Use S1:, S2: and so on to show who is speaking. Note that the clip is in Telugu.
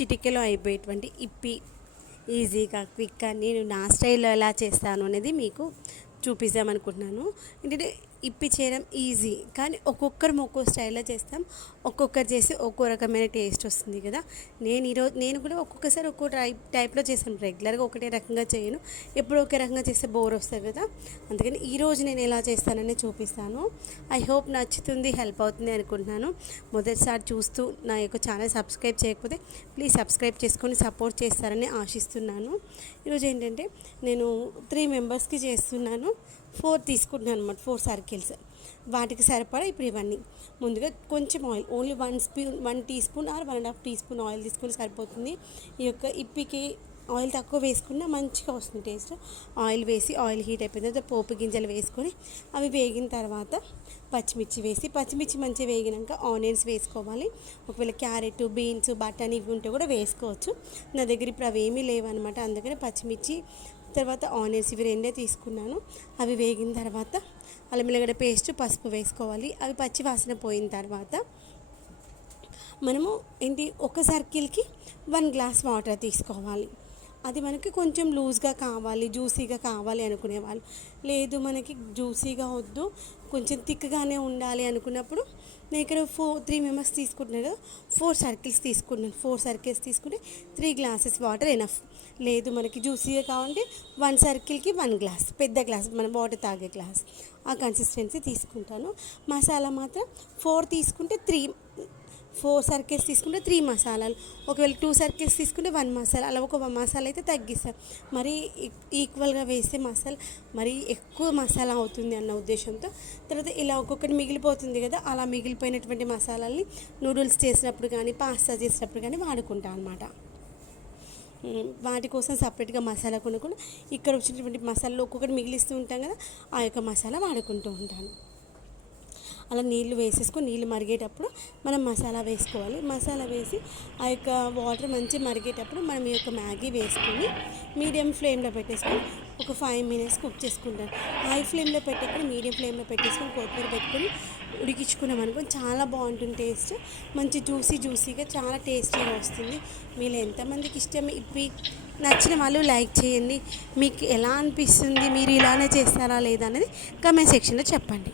S1: చిటికెలో అయిపోయేటువంటి ఇప్పి ఈజీగా క్విక్గా నేను నా స్టైల్లో ఎలా చేస్తాను అనేది మీకు చూపిద్దామనుకుంటున్నాను. ఏంటంటే ఇప్పి చేయడం ఈజీ కానీ ఒక్కొక్కరు ఒక్కో స్టైల్లో చేస్తాం. ఒక్కొక్కరు చేసి ఒక్కో రకమైన టేస్ట్ వస్తుంది కదా. నేను ఈరోజు నేను కూడా ఒక్కొక్కసారి ఒక్కో టైప్ టైప్లో చేస్తాను. రెగ్యులర్గా ఒకటే రకంగా చేయను. ఎప్పుడు ఒకే రకంగా చేస్తే బోర్ వస్తుంది కదా. అందుకని ఈరోజు నేను ఎలా చేస్తానని చూపిస్తాను. ఐ హోప్ నచ్చుతుంది హెల్ప్ అవుతుంది అనుకుంటున్నాను. మొదటిసారి చూస్తూ నా యొక్క ఛానల్ సబ్స్క్రైబ్ చేయకపోతే ప్లీజ్ సబ్స్క్రైబ్ చేసుకొని సపోర్ట్ చేస్తారని ఆశిస్తున్నాను. ఈరోజు ఏంటంటే నేను త్రీ మెంబర్స్కి చేస్తున్నాను. ఫోర్ తీసుకుంటున్నాను అనమాట ఫోర్ సర్కిల్స్. వాటికి సరిపడా ఇప్పుడు ఇవన్నీ. ముందుగా కొంచెం oil only one spoon one tea spoon or one and half tea spoon oil తీసుకుని సరిపోతుంది. ఈ యొక్క ఇప్పికి ఆయిల్ తక్కువ వేసుకున్నా మంచిగా వస్తుంది టేస్ట్. ఆయిల్ వేసి ఆయిల్ హీట్ అయిపోయిన తర్వాత పోపు గింజలు వేసుకొని అవి వేగిన తర్వాత పచ్చిమిర్చి వేసి పచ్చిమిర్చి మంచిగా వేగినాక ఆనియన్స్ వేసుకోవాలి. ఒకవేళ క్యారెట్ బీన్స్ బటానీ ఇవి ఉంటే కూడా వేసుకోవచ్చు. నా దగ్గర ఇప్పుడు అవి ఏమీ లేవన్నమాట. అందుకని పచ్చిమిర్చి తర్వాత ఆనియన్స్ ఇవి రెండే తీసుకున్నాను. అవి వేగిన తర్వాత అల్లం ఎల్లిగడ్డ పేస్ట్ పసుపు వేసుకోవాలి. అవి పచ్చి వాసన పోయిన తర్వాత మనము ఏంటి ఒక సర్కిల్కి వన్ గ్లాస్ వాటర్ తీసుకోవాలి. అది మనకి కొంచెం లూజ్గా కావాలి జ్యూసీగా కావాలి అనుకునేవాళ్ళు. లేదు మనకి జ్యూసీగా వద్దు కొంచెం థిక్గానే ఉండాలి అనుకున్నప్పుడు నేను ఇక్కడ ఫోర్ త్రీ మెంబర్స్ తీసుకుంటున్నాను కదా ఫోర్ సర్కిల్స్ తీసుకున్నాను ఫోర్ సర్కిల్స్ తీసుకుంటే త్రీ గ్లాసెస్ వాటర్ ఎనఫ్. లేదు మనకి జ్యూసీగా కావాలంటే వన్ సర్కిల్కి వన్ గ్లాస్ పెద్ద గ్లాస్ మనం వాటర్ తాగే గ్లాస్. ఆ కన్సిస్టెన్సీ తీసుకుంటాను. మసాలా మాత్రం ఫోర్ తీసుకుంటే త్రీ ఫోర్ సర్కిల్స్ తీసుకుంటే త్రీ మసాలాలు ఒకవేళ టూ సర్కిల్స్ తీసుకుంటే వన్ మసాలా అలా ఒక మసాలా అయితే తగ్గిస్తారు మరి ఈక్వల్గా వేస్తే మసాలా మరి ఎక్కువ మసాలా అవుతుంది అన్న ఉద్దేశంతో తర్వాత ఇలా ఒక్కొక్కటి మిగిలిపోతుంది కదా అలా మిగిలిపోయినటువంటి మసాలాల్ని నూడిల్స్ చేసినప్పుడు కానీ పాస్తా చేసినప్పుడు కానీ వాడుకుంటాను అనమాట వాటి కోసం సపరేట్గా మసాలా కొనుక్కొని ఇక్కడ వచ్చినటువంటి మసాలాలు ఒక్కొక్కటి మిగిలిస్తూ ఉంటాం కదా ఆ యొక్క మసాలా వాడుకుంటూ ఉంటాను. అలా నీళ్ళు వేసేసుకొని నీళ్ళు మరిగేటప్పుడు మనం మసాలా వేసుకోవాలి. మసాలా వేసి ఆ యొక్క వాటర్ మంచి మరిగేటప్పుడు మనం ఈ యొక్క మ్యాగీ వేసుకొని మీడియం ఫ్లేమ్లో పెట్టేసుకొని ఒక ఫైవ్ మినిట్స్ కుక్ చేసుకుంటాను హై ఫ్లేమ్లో పెట్టేప్పుడు మీడియం ఫ్లేమ్లో పెట్టేసుకొని కొత్తిమీర పెట్టుకొని ఉడికించుకున్నాం అనుకో చాలా బాగుంటుంది టేస్ట్. మంచి జ్యూసీ జ్యూసీగా చాలా టేస్టీగా వస్తుంది. మీరు ఎంతమందికి ఇష్టం? ఇవి నచ్చిన వాళ్ళు లైక్ చేయండి. మీకు ఎలా అనిపిస్తుంది? మీరు ఇలానే చేస్తారా లేదా అనేది కమెంట్ సెక్షన్లో చెప్పండి.